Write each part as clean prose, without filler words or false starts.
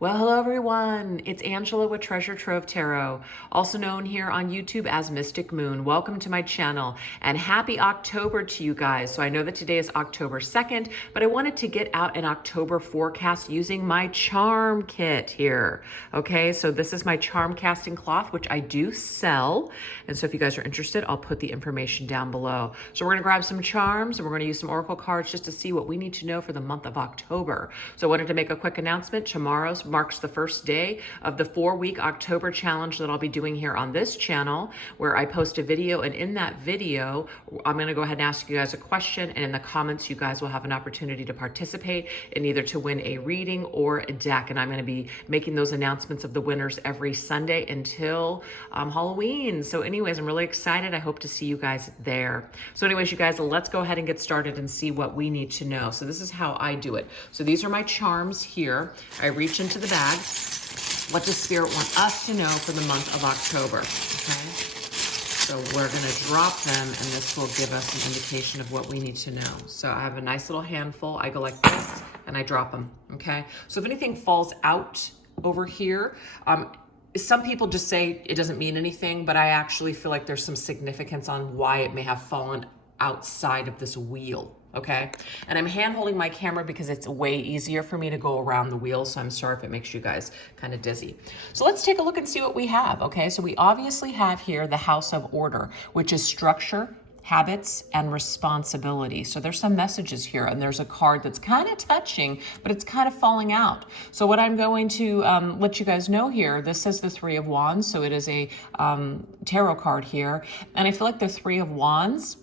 Well, hello everyone. It's Angela with Treasure Trove Tarot, also known here on YouTube as Mystic Moon. Welcome to my channel and happy October to you guys. So I know that today is October 2nd, but I wanted to get out an October forecast using my charm kit here. Okay, so this is my charm casting cloth, which I do sell. And so if you guys are interested, I'll put the information down below. So we're gonna grab some charms and we're gonna use some oracle cards just to see what we need to know for the month of October. So I wanted to make a quick announcement. Tomorrow marks the first day of the 4-week October challenge that I'll be doing here on this channel, where I post a video, and in that video I'm going to go ahead and ask you guys a question, and in the comments you guys will have an opportunity to participate in either to win a reading or a deck. And I'm going to be making those announcements of the winners every Sunday until Halloween. So anyways, I'm really excited. I hope to see you guys there. So anyways, you guys, let's go ahead and get started and see what we need to know. So this is how I do it. So these are my charms here. I reach into the bag. What does Spirit want us to know for the month of October? Okay, so we're going to drop them, and this will give us an indication of what we need to know. So I have a nice little handful. I go like this, and I drop them. Okay, so if anything falls out over here, some people just say it doesn't mean anything, but I actually feel like there's some significance on why it may have fallen outside of this wheel. Okay, and I'm hand holding my camera because it's way easier for me to go around the wheel, so I'm sorry if it makes you guys kind of dizzy. So let's take a look and see what we have. Okay, so we obviously have here the House of Order, which is structure, habits, and responsibility. So there's some messages here, and there's a card that's kind of touching, but it's kind of falling out. So what I'm going to let you guys know here, this says the Three of Wands, so it is a tarot card here, and I feel like the Three of Wands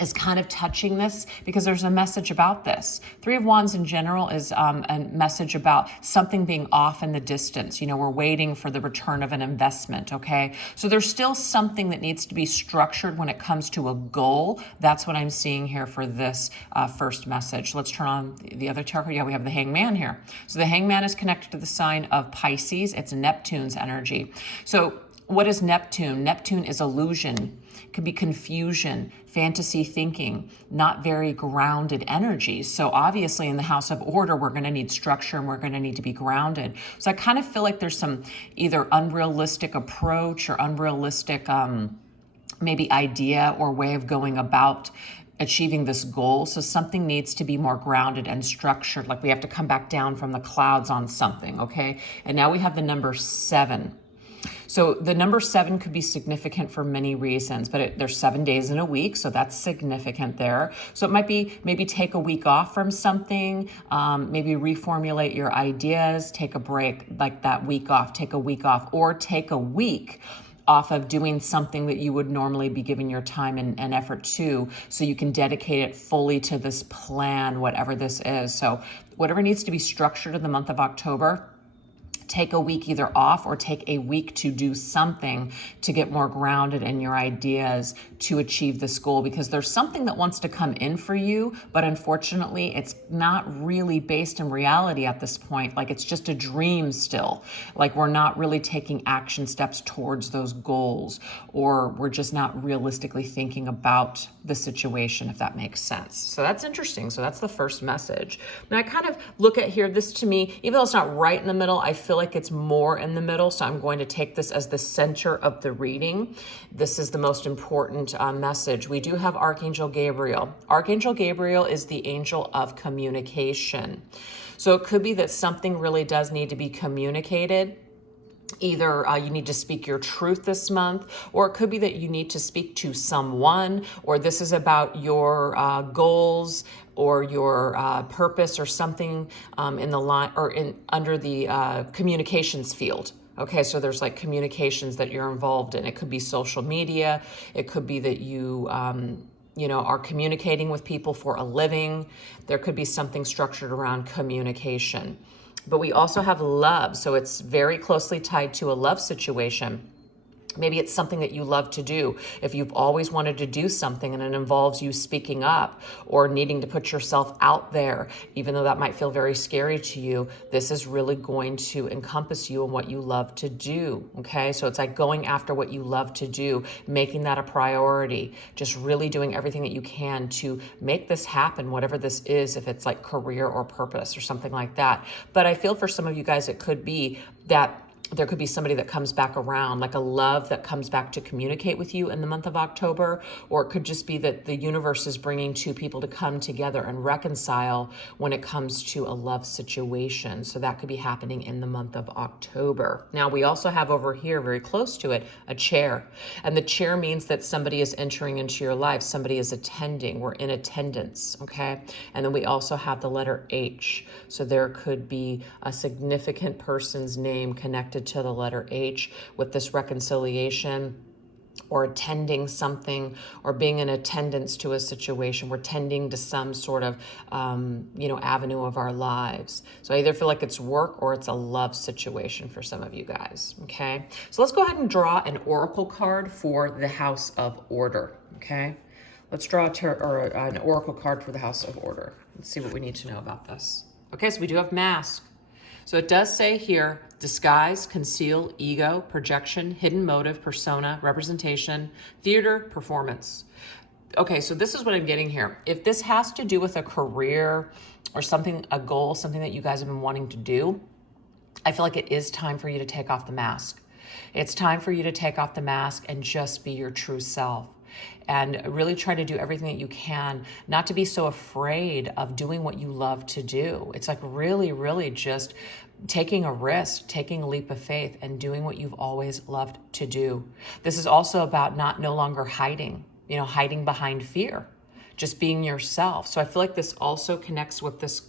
is kind of touching this because there's a message about this. Three of Wands in general is a message about something being off in the distance. You know, we're waiting for the return of an investment, okay? So there's still something that needs to be structured when it comes to a goal. That's what I'm seeing here for this first message. Let's turn on the other tarot. Yeah, we have the Hangman here. So the Hangman is connected to the sign of Pisces. It's Neptune's energy. So what is Neptune? Neptune is illusion. It could be confusion, fantasy thinking, not very grounded energy. So obviously in the House of Order, we're going to need structure and we're going to need to be grounded. So I kind of feel like there's some either unrealistic approach or unrealistic maybe idea or way of going about achieving this goal. So something needs to be more grounded and structured, like we have to come back down from the clouds on something, okay? And now we have the number 7. So the number 7 could be significant for many reasons, but there's 7 days in a week, so that's significant there. So it might be maybe take a week off from something, maybe reformulate your ideas, take a break, like that week off, take a week off, or take a week off of doing something that you would normally be giving your time and effort to, so you can dedicate it fully to this plan, whatever this is. So whatever needs to be structured in the month of October, take a week either off or take a week to do something to get more grounded in your ideas to achieve this goal, because there's something that wants to come in for you, but unfortunately it's not really based in reality at this point. Like it's just a dream still. Like we're not really taking action steps towards those goals, or we're just not realistically thinking about the situation, if that makes sense. So that's interesting. So that's the first message. Now I kind of look at here, this to me, even though it's not right in the middle, I feel like it's more in the middle. So I'm going to take this as the center of the reading. This is the most important message. We do have Archangel Gabriel. Archangel Gabriel is the angel of communication. So it could be that something really does need to be communicated. Either you need to speak your truth this month, or it could be that you need to speak to someone, or this is about your goals or your purpose or something in the line or in under the communications field. Okay, so there's like communications that you're involved in. It could be social media. It could be that you are communicating with people for a living. There could be something structured around communication. But we also have love, so it's very closely tied to a love situation. Maybe it's something that you love to do. If you've always wanted to do something and it involves you speaking up or needing to put yourself out there, even though that might feel very scary to you, this is really going to encompass you and what you love to do, okay? So it's like going after what you love to do, making that a priority, just really doing everything that you can to make this happen, whatever this is, if it's like career or purpose or something like that. But I feel for some of you guys, it could be that there could be somebody that comes back around, like a love that comes back to communicate with you in the month of October, or it could just be that the universe is bringing two people to come together and reconcile when it comes to a love situation. So that could be happening in the month of October. Now, we also have over here, very close to it, a chair. And the chair means that somebody is entering into your life. Somebody is attending. We're in attendance, okay? And then we also have the letter H. So there could be a significant person's name connected to the letter H with this reconciliation, or attending something, or being in attendance to a situation. We're tending to some sort of, avenue of our lives. So I either feel like it's work or it's a love situation for some of you guys, okay? So let's go ahead and draw an oracle card for the House of Order, okay? Let's draw an oracle card for the House of Order. Let's see what we need to know about this. Okay, so we do have mask. So it does say here, disguise, conceal, ego, projection, hidden motive, persona, representation, theater, performance. Okay, so this is what I'm getting here. If this has to do with a career or something, a goal, something that you guys have been wanting to do, I feel like it is time for you to take off the mask. It's time for you to take off the mask and just be your true self. And really try to do everything that you can, not to be so afraid of doing what you love to do. It's like really, really just taking a risk, taking a leap of faith, and doing what you've always loved to do. This is also about no longer hiding, hiding behind fear, just being yourself. So I feel like this also connects with this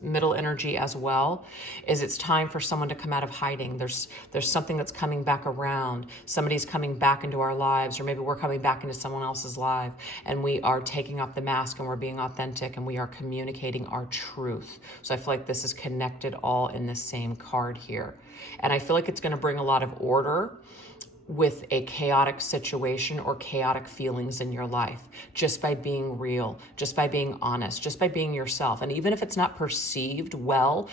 middle energy as well, is it's time for someone to come out of hiding. There's something that's coming back around. Somebody's coming back into our lives, or maybe we're coming back into someone else's life, and we are taking off the mask and we're being authentic and we are communicating our truth. So I feel like this is connected all in the same card here. And I feel like it's going to bring a lot of order with a chaotic situation or chaotic feelings in your life, just by being real, just by being honest, just by being yourself. And even if it's not perceived well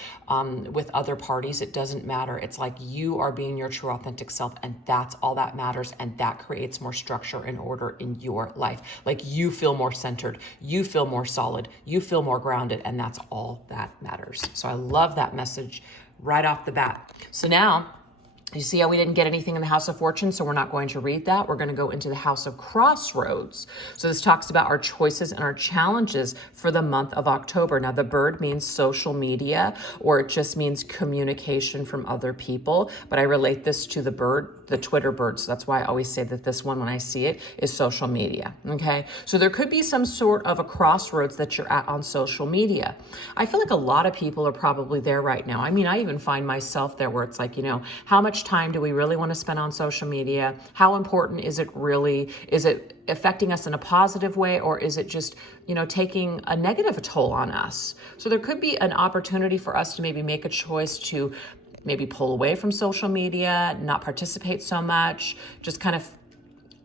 with other parties, it doesn't matter. It's like you are being your true authentic self, and that's all that matters. And that creates more structure and order in your life. Like you feel more centered, you feel more solid, you feel more grounded, and that's all that matters. So I love that message right off the bat. So now, you see how we didn't get anything in the House of Fortune, so we're not going to read that. We're going to go into the House of Crossroads. So this talks about our choices and our challenges for the month of October. Now, the bird means social media, or it just means communication from other people. But I relate this to the bird, the Twitter bird. So that's why I always say that this one, when I see it, is social media. Okay. So there could be some sort of a crossroads that you're at on social media. I feel like a lot of people are probably there right now. I mean, I even find myself there, where it's like, how much time do we really want to spend on social media? How important is it really? Is it affecting us in a positive way, or is it just, taking a negative toll on us? So there could be an opportunity for us to maybe make a choice to maybe pull away from social media, not participate so much, just kind of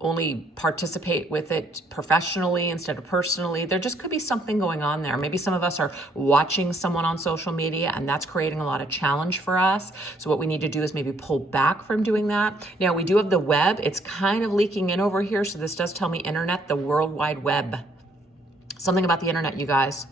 only participate with it professionally instead of personally. There just could be something going on there. Maybe some of us are watching someone on social media, and that's creating a lot of challenge for us. So what we need to do is maybe pull back from doing that. Now, we do have the web. It's kind of leaking in over here. So this does tell me internet, the World Wide Web. Something about the internet, you guys.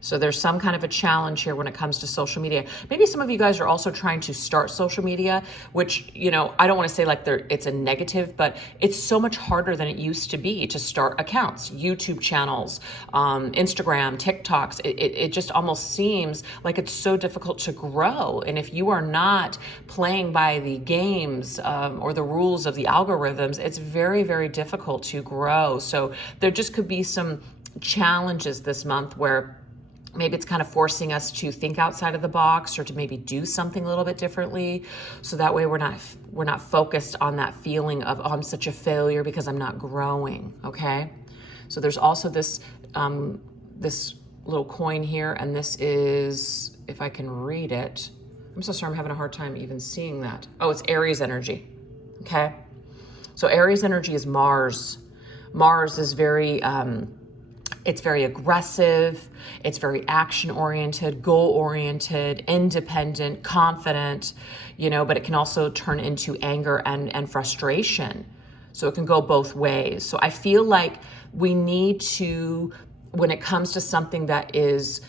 So there's some kind of a challenge here when it comes to social media. Maybe some of you guys are also trying to start social media, which, I don't want to say like it's a negative, but it's so much harder than it used to be to start accounts, YouTube channels, Instagram, TikToks. It just almost seems like it's so difficult to grow. And if you are not playing by the games or the rules of the algorithms, it's very, very difficult to grow. So there just could be some challenges this month where maybe it's kind of forcing us to think outside of the box, or to maybe do something a little bit differently. So that way we're not focused on that feeling of, oh, I'm such a failure because I'm not growing. Okay. So there's also this, this little coin here. And this is, if I can read it, I'm so sorry, I'm having a hard time even seeing that. Oh, it's Aries energy. okay? So Aries energy is Mars. Mars is very, it's very aggressive, it's very action-oriented, goal-oriented, independent, confident, you know, but it can also turn into anger and frustration. So it can go both ways. So I feel like we need to, when it comes to something that is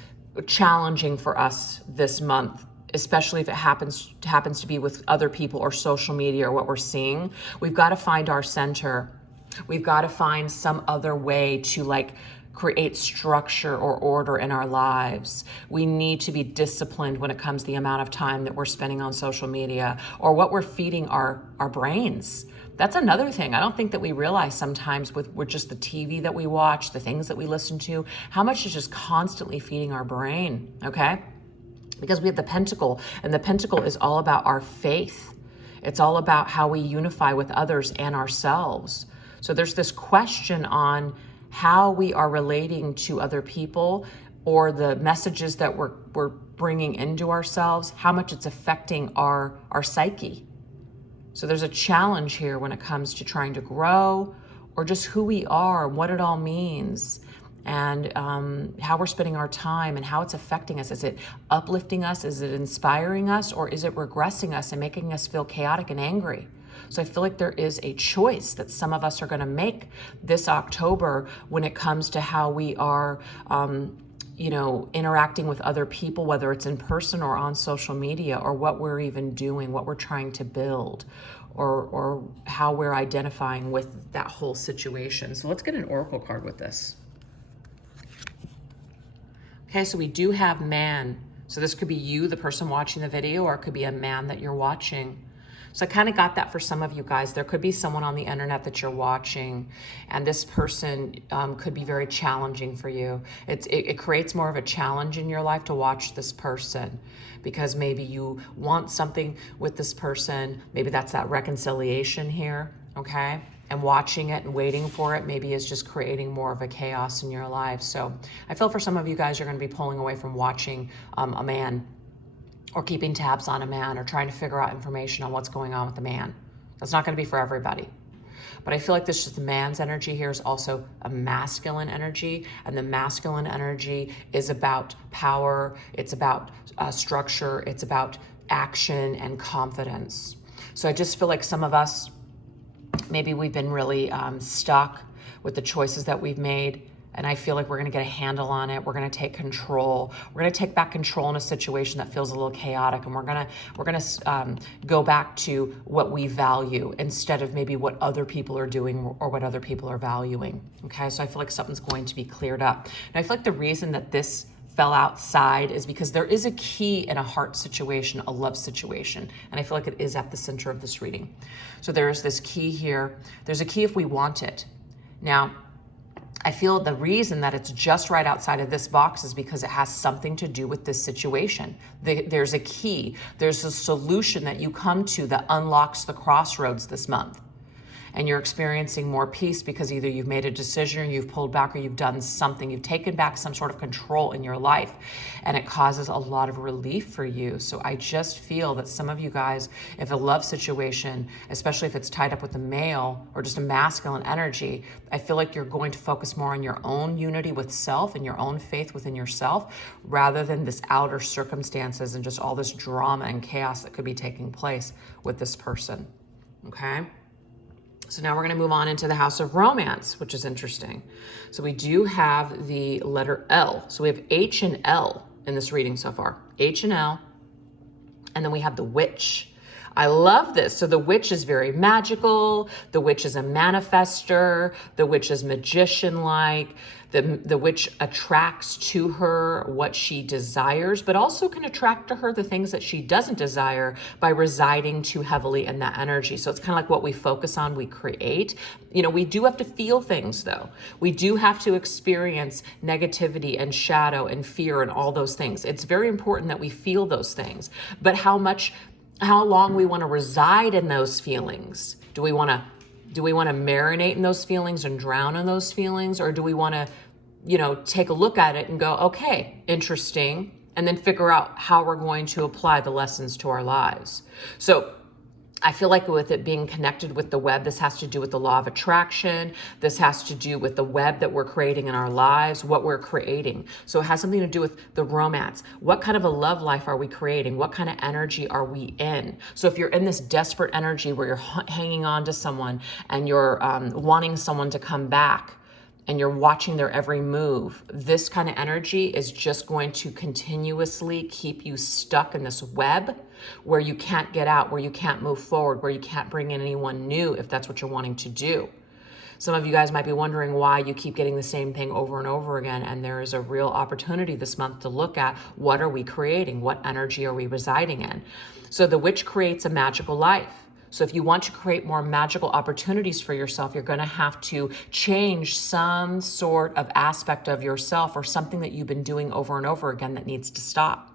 challenging for us this month, especially if it happens to be with other people or social media or what we're seeing, we've got to find our center. We've got to find some other way to like create structure or order in our lives. We need to be disciplined when it comes to the amount of time that we're spending on social media or what we're feeding our brains. That's another thing. I don't think that we realize sometimes with just the TV that we watch, the things that we listen to, how much is just constantly feeding our brain, okay? Because we have the Pentacle, and the Pentacle is all about our faith. It's all about how we unify with others and ourselves. So there's this question on how we are relating to other people or the messages that we're bringing into ourselves, how much it's affecting our psyche. So there's a challenge here when it comes to trying to grow or just who we are, what it all means, and how we're spending our time and how it's affecting us. Is it uplifting us? Is it inspiring us? Or is it regressing us and making us feel chaotic and angry? So I feel like there is a choice that some of us are going to make this October when it comes to how we are, you know, interacting with other people, whether it's in person or on social media, or what we're even doing, what we're trying to build, or how we're identifying with that whole situation. So let's get an oracle card with this. Okay, so we do have man. So this could be you, the person watching the video, or it could be a man that you're watching. So I kind of got that for some of you guys. There could be someone on the internet that you're watching, and this person could be very challenging for you. It creates more of a challenge in your life to watch this person, because maybe you want something with this person. Maybe that's that reconciliation here, okay? And watching it and waiting for it maybe is just creating more of a chaos in your life. So I feel for some of you guys, you're going to be pulling away from watching a man, or keeping tabs on a man, or trying to figure out information on what's going on with the man. That's not going to be for everybody. But I feel like this is the man's energy here is also a masculine energy, and the masculine energy is about power, it's about structure, it's about action and confidence. So I just feel like some of us, maybe we've been really stuck with the choices that we've made. And I feel like we're going to get a handle on it. We're going to take control. We're going to take back control in a situation that feels a little chaotic, and we're going to go back to what we value instead of maybe what other people are doing or what other people are valuing. Okay, so I feel like something's going to be cleared up. And I feel like the reason that this fell outside is because there is a key in a heart situation, a love situation, and I feel like it is at the center of this reading. So there's this key here. There's a key if we want it. Now, I feel the reason that it's just right outside of this box is because it has something to do with this situation. There's a key, there's a solution that you come to that unlocks the crossroads this month. And you're experiencing more peace because either you've made a decision, or you've pulled back, or you've done something. You've taken back some sort of control in your life, and it causes a lot of relief for you. So I just feel that some of you guys, if a love situation, especially if it's tied up with a male or just a masculine energy, I feel like you're going to focus more on your own unity with self and your own faith within yourself, rather than this outer circumstances and just all this drama and chaos that could be taking place with this person, okay? So now we're going to move on into the house of romance, which is interesting. So we do have the letter L. So we have H and L in this reading so far. H and L. And then we have the witch. I love this. So the witch is very magical. The witch is a manifester. The witch is magician-like. The witch attracts to her what she desires, but also can attract to her the things that she doesn't desire by residing too heavily in that energy. So it's kind of like what we focus on, we create. You know, we do have to feel things though. We do have to experience negativity and shadow and fear and all those things. It's very important that we feel those things, but how long we want to reside in those feelings. Do we want to marinate in those feelings and drown in those feelings? Or do we want to, you know, take a look at it and go, okay, interesting, and then figure out how we're going to apply the lessons to our lives? So I feel like with it being connected with the web, this has to do with the law of attraction. This has to do with the web that we're creating in our lives, what we're creating. So it has something to do with the romance. What kind of a love life are we creating? What kind of energy are we in? So if you're in this desperate energy where you're hanging on to someone and you're wanting someone to come back, and you're watching their every move, this kind of energy is just going to continuously keep you stuck in this web where you can't get out, where you can't move forward, where you can't bring in anyone new if that's what you're wanting to do. Some of you guys might be wondering why you keep getting the same thing over and over again, and there is a real opportunity this month to look at what are we creating, what energy are we residing in. So the witch creates a magical life. So if you want to create more magical opportunities for yourself, you're going to have to change some sort of aspect of yourself or something that you've been doing over and over again that needs to stop.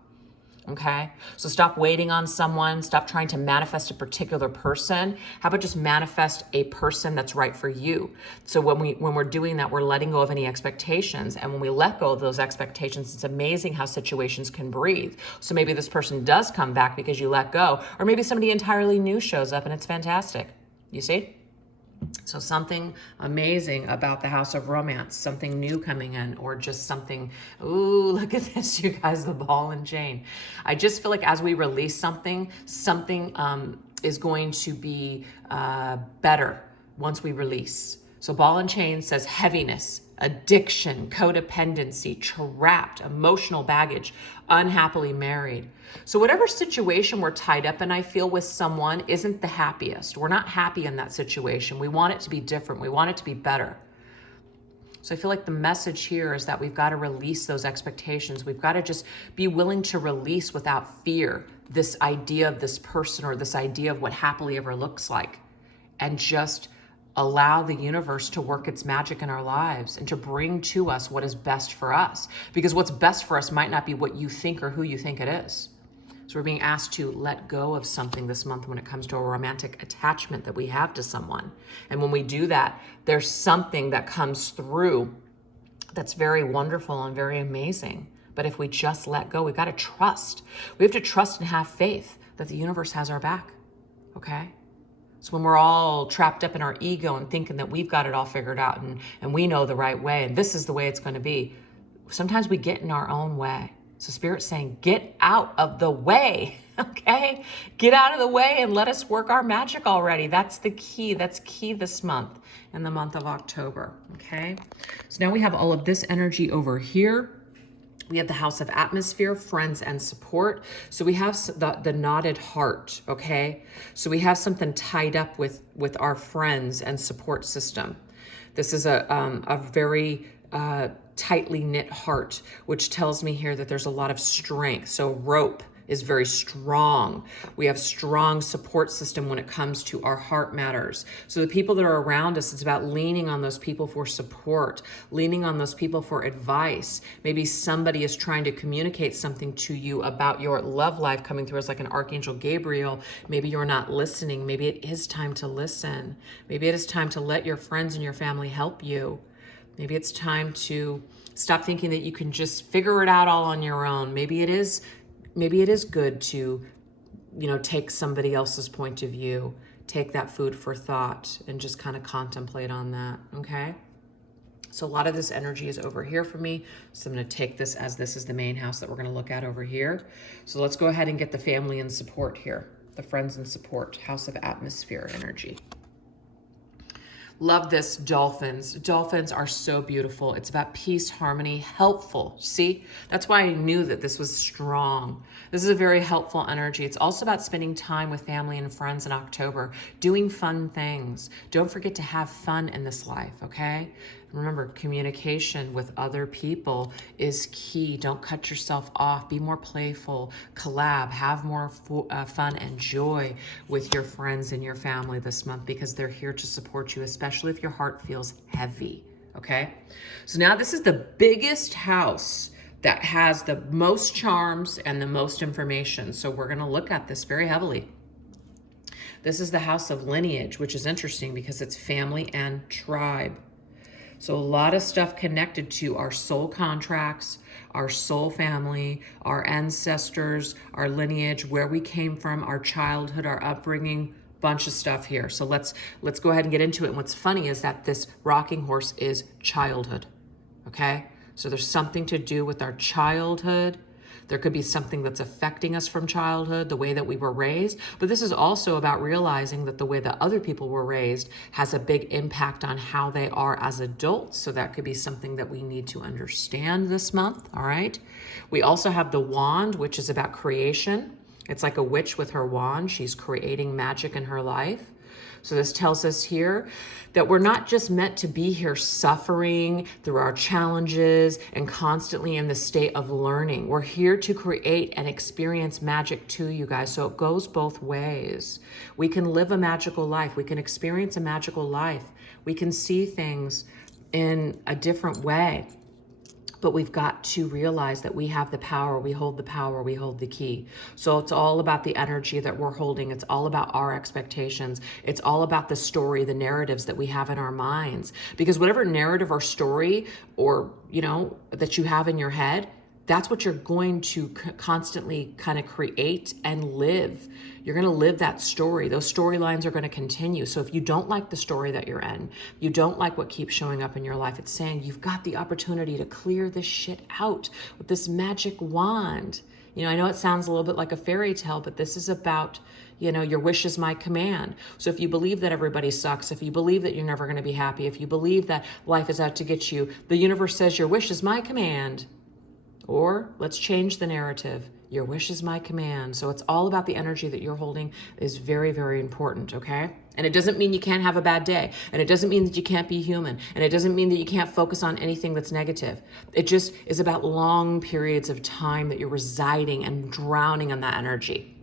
Okay? So stop waiting on someone. Stop trying to manifest a particular person. How about just manifest a person that's right for you? So when we're doing that, we're letting go of any expectations. And when we let go of those expectations, it's amazing how situations can breathe. So maybe this person does come back because you let go, or maybe somebody entirely new shows up and it's fantastic. You see? So something amazing about the House of Romance, something new coming in, or just something, ooh, look at this, you guys, the ball and chain. I just feel like as we release something is going to be better once we release. So ball and chain says heaviness, addiction, codependency, trapped, emotional baggage, unhappily married. So whatever situation we're tied up in, I feel, with someone isn't the happiest. We're not happy in that situation. We want it to be different. We want it to be better. So I feel like the message here is that we've got to release those expectations. We've got to just be willing to release without fear this idea of this person or this idea of what happily ever looks like, and just allow the universe to work its magic in our lives and to bring to us what is best for us. Because what's best for us might not be what you think or who you think it is. So we're being asked to let go of something this month when it comes to a romantic attachment that we have to someone. And when we do that, there's something that comes through that's very wonderful and very amazing. But if we just let go, we've got to trust. We have to trust and have faith that the universe has our back, okay? So when we're all trapped up in our ego and thinking that we've got it all figured out and we know the right way and this is the way it's going to be, sometimes we get in our own way. So Spirit's saying, get out of the way, okay? Get out of the way and let us work our magic already. That's the key. That's key this month, in the month of October, okay? So now we have all of this energy over here. We have the House of Atmosphere, friends and support. So we have the knotted heart, okay? So we have something tied up with our friends and support system. This is a very tightly knit heart, which tells me here that there's a lot of strength. So rope is very strong. We have strong support system when it comes to our heart matters. So the people that are around us, it's about leaning on those people for support, leaning on those people for advice. Maybe somebody is trying to communicate something to you about your love life coming through as like an Archangel Gabriel. Maybe you're not listening. Maybe it is time to listen. Maybe it is time to let your friends and your family help you. Maybe it's time to stop thinking that you can just figure it out all on your own. Maybe it is good to, take somebody else's point of view, take that food for thought and just kind of contemplate on that, okay? So a lot of this energy is over here for me. So I'm going to take this as this is the main house that we're going to look at over here. So let's go ahead and get the family and support here, the friends and support, House of Atmosphere energy. Love this, dolphins. Dolphins are so beautiful. It's about peace, harmony, helpful. See, that's why I knew that this was strong. This is a very helpful energy. It's also about spending time with family and friends in October, doing fun things. Don't forget to have fun in this life, okay? Remember, communication with other people is key. Don't cut yourself off. Be more playful, collab, have more fun and joy with your friends and your family this month because they're here to support you, especially if your heart feels heavy, okay? So now this is the biggest house that has the most charms and the most information. So we're gonna look at this very heavily. This is the House of Lineage, which is interesting because it's family and tribe. So a lot of stuff connected to our soul contracts, our soul family, our ancestors, our lineage, where we came from, our childhood, our upbringing, bunch of stuff here. So let's go ahead and get into it. And what's funny is that this rocking horse is childhood, okay? So there's something to do with our childhood. There could be something that's affecting us from childhood, the way that we were raised. But this is also about realizing that the way that other people were raised has a big impact on how they are as adults. So that could be something that we need to understand this month, all right? We also have the wand, which is about creation. It's like a witch with her wand. She's creating magic in her life. So this tells us here that we're not just meant to be here suffering through our challenges and constantly in the state of learning. We're here to create and experience magic too, you guys. So it goes both ways. We can live a magical life. We can experience a magical life. We can see things in a different way. But we've got to realize that we have the power, we hold the power, we hold the key. So it's all about the energy that we're holding. It's all about our expectations. It's all about the story, the narratives that we have in our minds. Because whatever narrative or story or, that you have in your head, that's what you're going to constantly kind of create and live. You're going to live that story. Those storylines are going to continue. So if you don't like the story that you're in, you don't like what keeps showing up in your life, it's saying you've got the opportunity to clear this shit out with this magic wand. I know it sounds a little bit like a fairy tale, but this is about, your wish is my command. So if you believe that everybody sucks, if you believe that you're never going to be happy, if you believe that life is out to get you, the universe says your wish is my command. Or let's change the narrative. Your wish is my command. So it's all about the energy that you're holding is very, very important, okay? And it doesn't mean you can't have a bad day. And it doesn't mean that you can't be human. And it doesn't mean that you can't focus on anything that's negative. It just is about long periods of time that you're residing and drowning in that energy.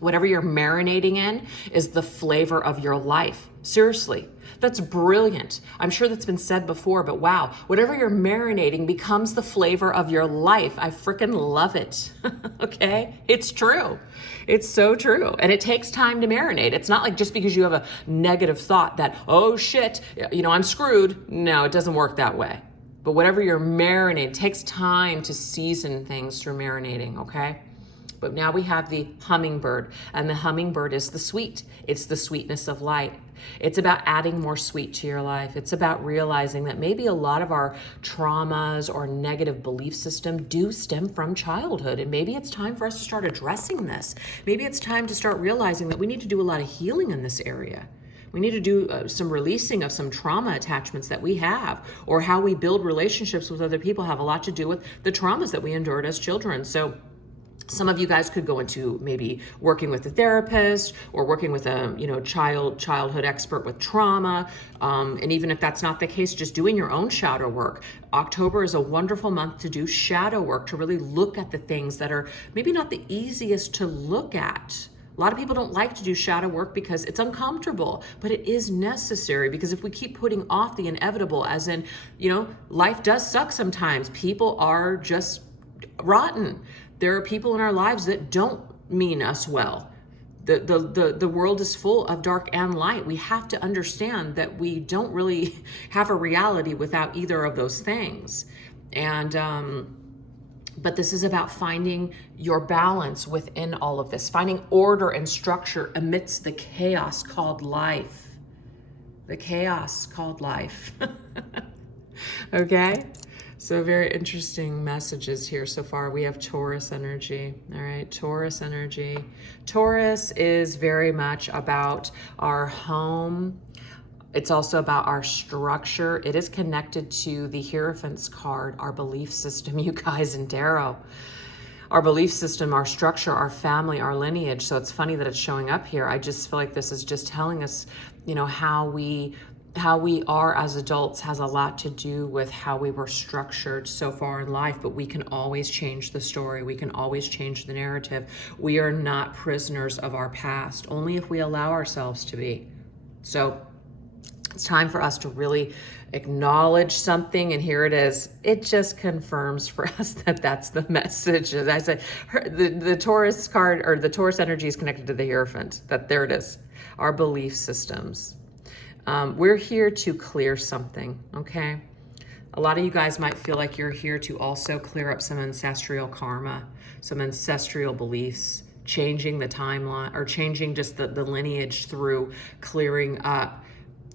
Whatever you're marinating in is the flavor of your life. Seriously, that's brilliant. I'm sure that's been said before, but wow, whatever you're marinating becomes the flavor of your life. I freaking love it. Okay? It's true. It's so true. And it takes time to marinate. It's not like just because you have a negative thought that, oh shit, I'm screwed. No, it doesn't work that way. But whatever you're marinating, it takes time to season things through marinating, okay? But now we have the hummingbird, and the hummingbird is the sweet. It's the sweetness of light. It's about adding more sweet to your life. It's about realizing that maybe a lot of our traumas or negative belief system do stem from childhood. And maybe it's time for us to start addressing this. Maybe it's time to start realizing that we need to do a lot of healing in this area. We need to do some releasing of some trauma attachments that we have, or how we build relationships with other people have a lot to do with the traumas that we endured as children. So some of you guys could go into maybe working with a therapist or working with a childhood expert with trauma. And even if that's not the case, just doing your own shadow work. October is a wonderful month to do shadow work, to really look at the things that are maybe not the easiest to look at. A lot of people don't like to do shadow work because it's uncomfortable, but it is necessary, because if we keep putting off the inevitable, as in, life does suck sometimes. People are just rotten. There are people in our lives that don't mean us well. The world is full of dark and light. We have to understand that we don't really have a reality without either of those things. And but this is about finding your balance within all of this, finding order and structure amidst the chaos called life. The chaos called life. Okay? So very interesting messages here so far. We have Taurus energy. All right, Taurus energy. Taurus is very much about our home. It's also about our structure. It is connected to the Hierophant's card, our belief system, you guys, in tarot. Our belief system, our structure, our family, our lineage. So it's funny that it's showing up here. I just feel like this is just telling us, how we are as adults has a lot to do with how we were structured so far in life, but we can always change the story. We can always change the narrative. We are not prisoners of our past, only if we allow ourselves to be. So it's time for us to really acknowledge something, and here it is. It just confirms for us that that's the message. As I said, the Taurus card, or the Taurus energy, is connected to the Hierophant. There it is. Our belief systems. We're here to clear something, okay? A lot of you guys might feel like you're here to also clear up some ancestral karma, some ancestral beliefs, changing the timeline, or changing just the lineage through clearing up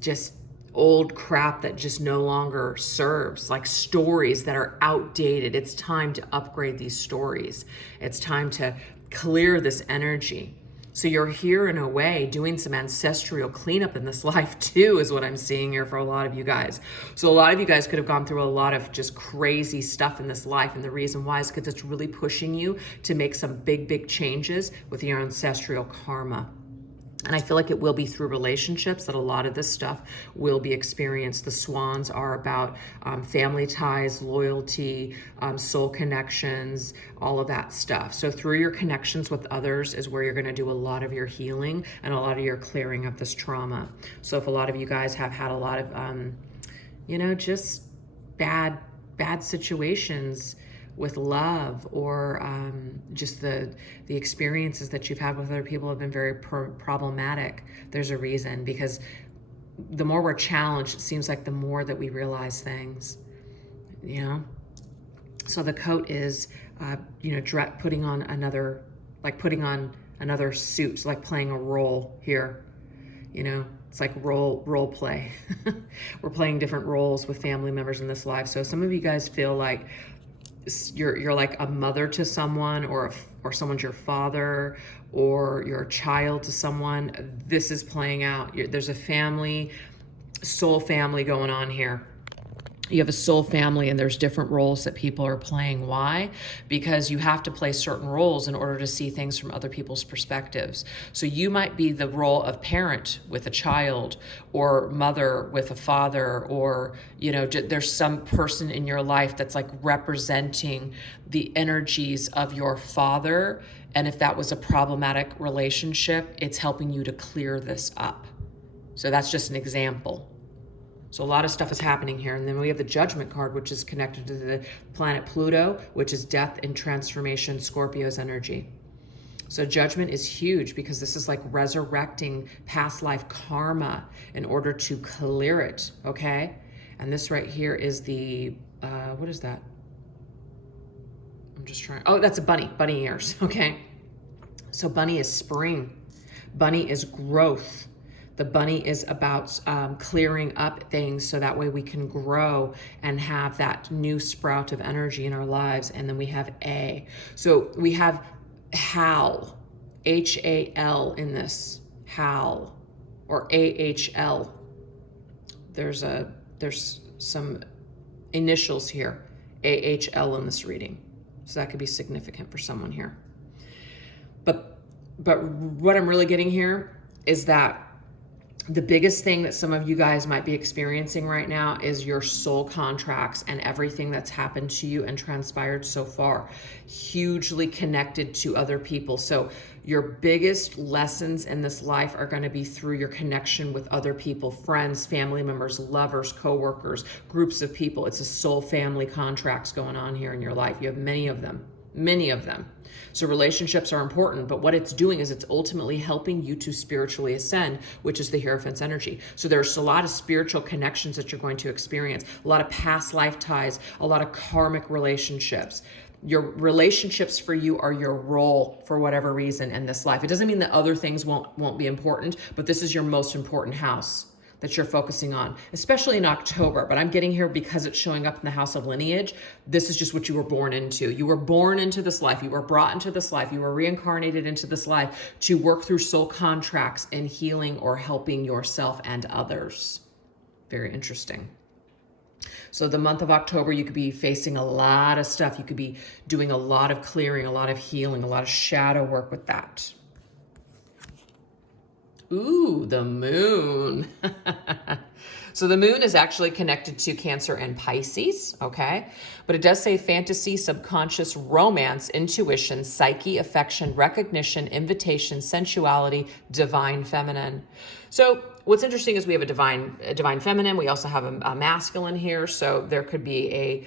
just old crap that just no longer serves, like stories that are outdated. It's time to upgrade these stories. It's time to clear this energy. So you're here in a way doing some ancestral cleanup in this life too, is what I'm seeing here for a lot of you guys. So a lot of you guys could have gone through a lot of just crazy stuff in this life. And the reason why is because it's really pushing you to make some big changes with your ancestral karma. And I feel like it will be through relationships that a lot of this stuff will be experienced. The swans are about family ties, loyalty, soul connections, all of that stuff. So through your connections with others is where you're going to do a lot of your healing and a lot of your clearing of this trauma. So if a lot of you guys have had a lot of, just bad situations with love, or just the experiences that you've had with other people have been very problematic, there's a reason, because the more we're challenged, it seems like the more that we realize things, So the coat is, putting on another suit, like playing a role here, It's like role play. We're playing different roles with family members in this life. So some of you guys feel like you're like a mother to someone, or someone's your father, or you're a child to someone. This is playing out. There's a soul family going on here. You have a soul family, and there's different roles that people are playing. Why? Because you have to play certain roles in order to see things from other people's perspectives. So you might be the role of parent with a child, or mother with a father, or, there's some person in your life that's like representing the energies of your father. And if that was a problematic relationship, it's helping you to clear this up. So that's just an example. So a lot of stuff is happening here. And then we have the Judgment card, which is connected to the planet Pluto, which is death and transformation, Scorpio's energy. So Judgment is huge, because this is like resurrecting past life karma in order to clear it, okay? And this right here is the, what is that? I'm just trying, that's a bunny ears, okay? So bunny is spring. Bunny is growth. The bunny is about clearing up things so that way we can grow and have that new sprout of energy in our lives. And then we have A. So we have HAL, H-A-L in this, HAL, or A-H-L. There's some initials here, A-H-L in this reading. So that could be significant for someone here. But what I'm really getting here is that the biggest thing that some of you guys might be experiencing right now is your soul contracts and everything that's happened to you and transpired so far, hugely connected to other people. So your biggest lessons in this life are going to be through your connection with other people, friends, family members, lovers, coworkers, groups of people. It's a soul family contracts going on here in your life. You have many of them. So relationships are important, but what it's doing is it's ultimately helping you to spiritually ascend, which is the Hierophant's energy. So there's a lot of spiritual connections that you're going to experience, a lot of past life ties, a lot of karmic relationships. Your relationships for you are your role for whatever reason in this life. It doesn't mean that other things won't be important, but this is your most important house that you're focusing on, especially in October. But I'm getting here because it's showing up in the house of lineage. This is just what you were born into. You were born into this life. You were brought into this life. You were reincarnated into this life to work through soul contracts and healing or helping yourself and others. Very interesting. So the month of October, you could be facing a lot of stuff. You could be doing a lot of clearing, a lot of healing, a lot of shadow work with that. Ooh, the moon. So the moon is actually connected to Cancer and Pisces, okay? But it does say fantasy, subconscious, romance, intuition, psyche, affection, recognition, invitation, sensuality, divine feminine. So what's interesting is we have a divine feminine. We also have a masculine here. So there could be a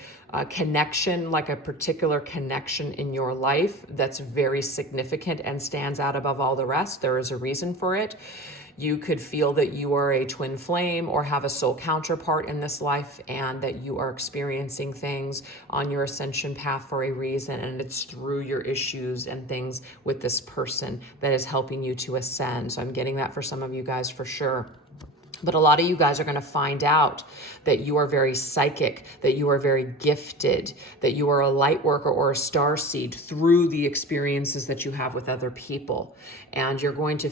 connection, like a particular connection in your life that's very significant and stands out above all the rest. There is a reason for it. You could feel that you are a twin flame or have a soul counterpart in this life, and that you are experiencing things on your ascension path for a reason, and it's through your issues and things with this person that is helping you to ascend. So I'm getting that for some of you guys for sure. But a lot of you guys are going to find out that you are very psychic, that you are very gifted, that you are a light worker or a starseed through the experiences that you have with other people. And you're going to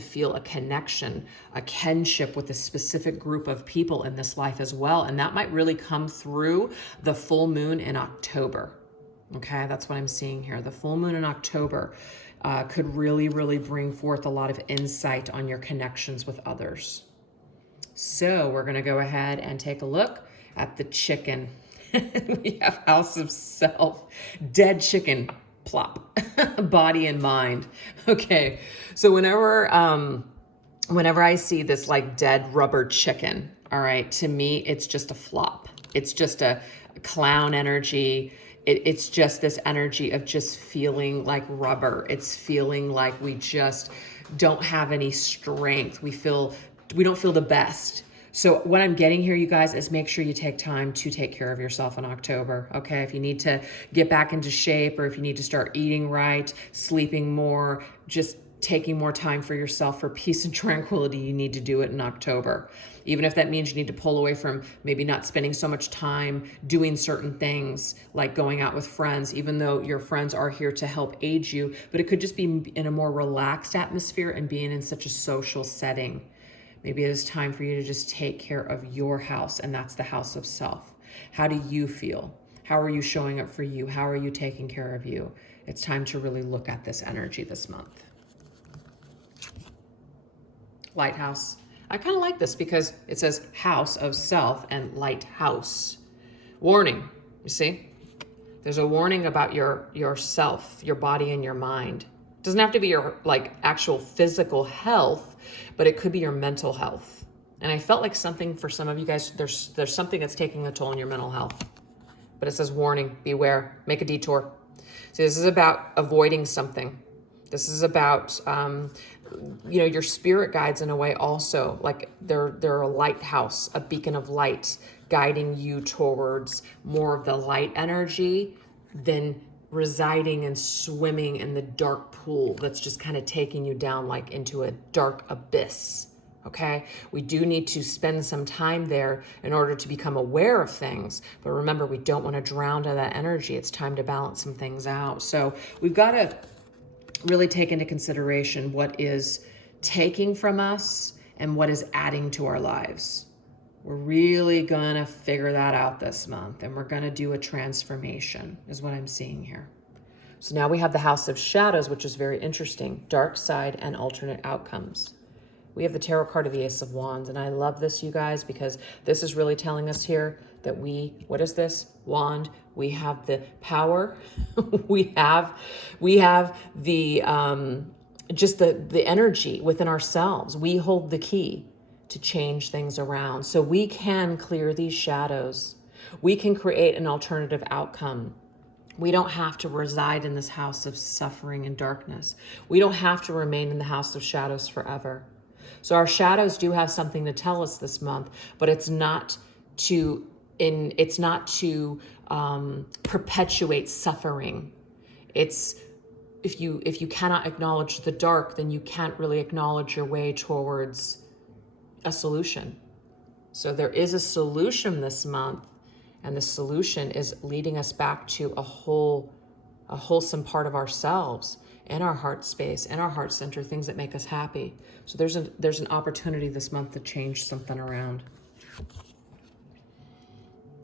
feel a connection, a kinship with a specific group of people in this life as well. And that might really come through the full moon in October. Okay, that's what I'm seeing here. The full moon in October could really, really bring forth a lot of insight on your connections with others. So we're going to go ahead and take a look at the chicken. We have House of Self, dead chicken, plop, body and mind. Okay, so whenever I see this like dead rubber chicken, all right, to me, it's just a flop. It's just a clown energy. It's just this energy of just feeling like rubber. It's feeling like we just don't have any strength. We don't feel the best. So what I'm getting here, you guys, is make sure you take time to take care of yourself in October, okay? If you need to get back into shape, or if you need to start eating right, sleeping more, just taking more time for yourself for peace and tranquility, you need to do it in October. Even if that means you need to pull away from maybe not spending so much time doing certain things like going out with friends, even though your friends are here to help aid you, but it could just be in a more relaxed atmosphere and being in such a social setting. Maybe it is time for you to just take care of your house, and that's the House of Self. How do you feel? How are you showing up for you? How are you taking care of you? It's time to really look at this energy this month. Lighthouse. I kind of like this because it says House of Self and Lighthouse. Warning, you see? There's a warning about yourself, your body and your mind. It doesn't have to be your like actual physical health, but it could be your mental health. And I felt like something for some of you guys, there's something that's taking a toll on your mental health. But it says warning, beware, make a detour. See, this is about avoiding something. This is about, your spirit guides in a way also, like they're a lighthouse, a beacon of light, guiding you towards more of the light energy than residing and swimming in the dark pool that's just kind of taking you down like into a dark abyss. Okay, we do need to spend some time there in order to become aware of things. But remember, we don't want to drown in that energy. It's time to balance some things out. So we've got to really take into consideration what is taking from us and what is adding to our lives. We're really gonna figure that out this month, and we're gonna do a transformation, is what I'm seeing here. So now we have the House of Shadows, which is very interesting. Dark side and alternate outcomes. We have the tarot card of the Ace of Wands, and I love this, you guys, because this is really telling us here that what is this? Wand. We have the power. we have the, just the energy within ourselves. We hold the key to change things around. So we can clear these shadows. We can create an alternative outcome. We don't have to reside in this house of suffering and darkness. We don't have to remain in the House of Shadows forever. So our shadows do have something to tell us this month, but it's not to perpetuate suffering. It's if you cannot acknowledge the dark, then you can't really acknowledge your way towards a solution. So there is a solution this month, and the solution is leading us back to a wholesome part of ourselves, in our heart space, in our heart center, things that make us happy. So there's an opportunity this month to change something around.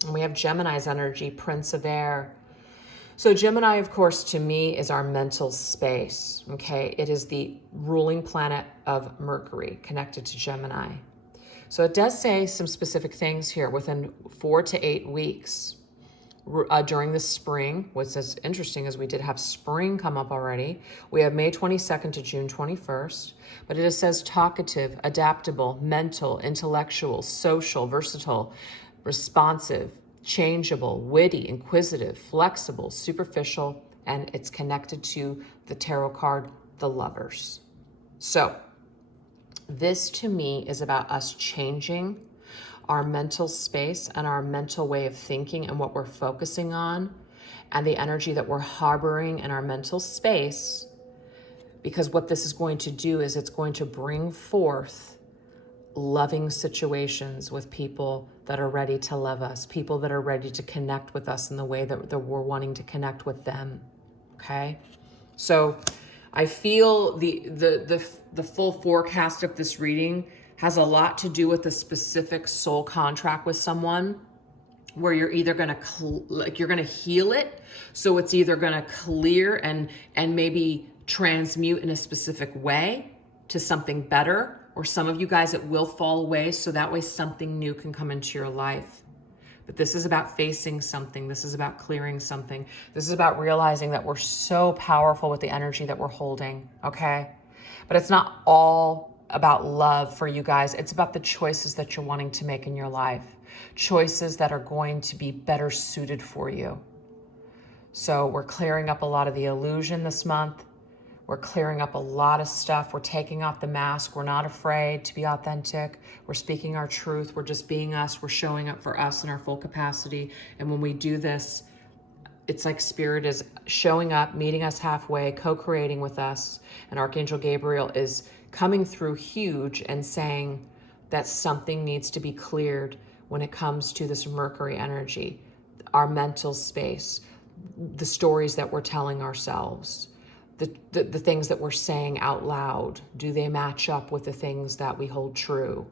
And we have Gemini's energy, Prince of Air. So Gemini, of course, to me is our mental space, okay? It is the ruling planet of Mercury, connected to Gemini. So it does say some specific things here within 4 to 8 weeks. During the spring, what's as interesting is we did have spring come up already. We have May 22nd to June 21st, but it says talkative, adaptable, mental, intellectual, social, versatile, responsive, changeable, witty, inquisitive, flexible, superficial, and it's connected to the tarot card, the Lovers. So This to me is about us changing our mental space and our mental way of thinking and what we're focusing on and the energy that we're harboring in our mental space. Because what this is going to do is it's going to bring forth loving situations with people that are ready to love us, people that are ready to connect with us in the way that we're wanting to connect with them. Okay? So I feel the full forecast of this reading has a lot to do with a specific soul contract with someone, where you're either going to you're going to heal it, so it's either going to clear and maybe transmute in a specific way to something better, or some of you guys, it will fall away, so that way something new can come into your life. But this is about facing something. This is about clearing something. This is about realizing that we're so powerful with the energy that we're holding, okay? But it's not all about love for you guys. It's about the choices that you're wanting to make in your life. Choices that are going to be better suited for you. So we're clearing up a lot of the illusion this month. We're clearing up a lot of stuff. We're taking off the mask. We're not afraid to be authentic. We're speaking our truth. We're just being us. We're showing up for us in our full capacity. And when we do this, it's like Spirit is showing up, meeting us halfway, co-creating with us. And Archangel Gabriel is coming through huge and saying that something needs to be cleared when it comes to this Mercury energy, our mental space, the stories that we're telling ourselves, the things that we're saying out loud. Do they match up with the things that we hold true?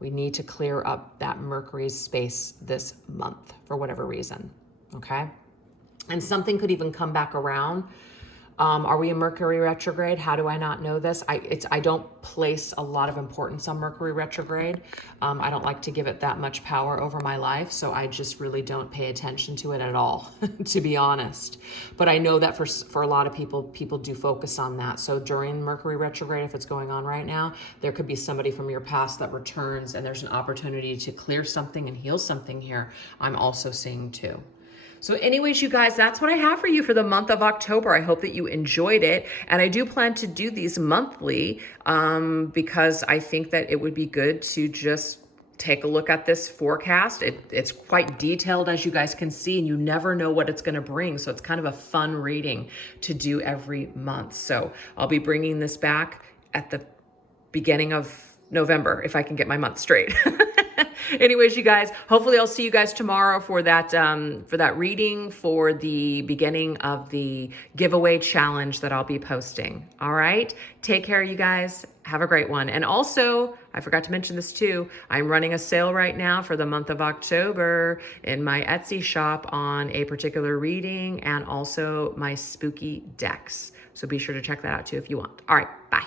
We need to clear up that Mercury's space this month for whatever reason, okay? And something could even come back around. Are we in Mercury retrograde? How do I not know this? I don't place a lot of importance on Mercury retrograde. I don't like to give it that much power over my life, so I just really don't pay attention to it at all, to be honest. But I know that for a lot of people do focus on that. So during Mercury retrograde, if it's going on right now, there could be somebody from your past that returns, and there's an opportunity to clear something and heal something here. I'm also seeing too. So anyways, you guys, that's what I have for you for the month of October. I hope that you enjoyed it. And I do plan to do these monthly because I think that it would be good to just take a look at this forecast. It's quite detailed, as you guys can see, and you never know what it's going to bring. So it's kind of a fun reading to do every month. So I'll be bringing this back at the beginning of November if I can get my month straight. Anyways, you guys, hopefully I'll see you guys tomorrow for that reading for the beginning of the giveaway challenge that I'll be posting. All right. Take care, you guys. Have a great one. And also, I forgot to mention this too. I'm running a sale right now for the month of October in my Etsy shop on a particular reading and also my spooky decks. So be sure to check that out too if you want. All right. Bye.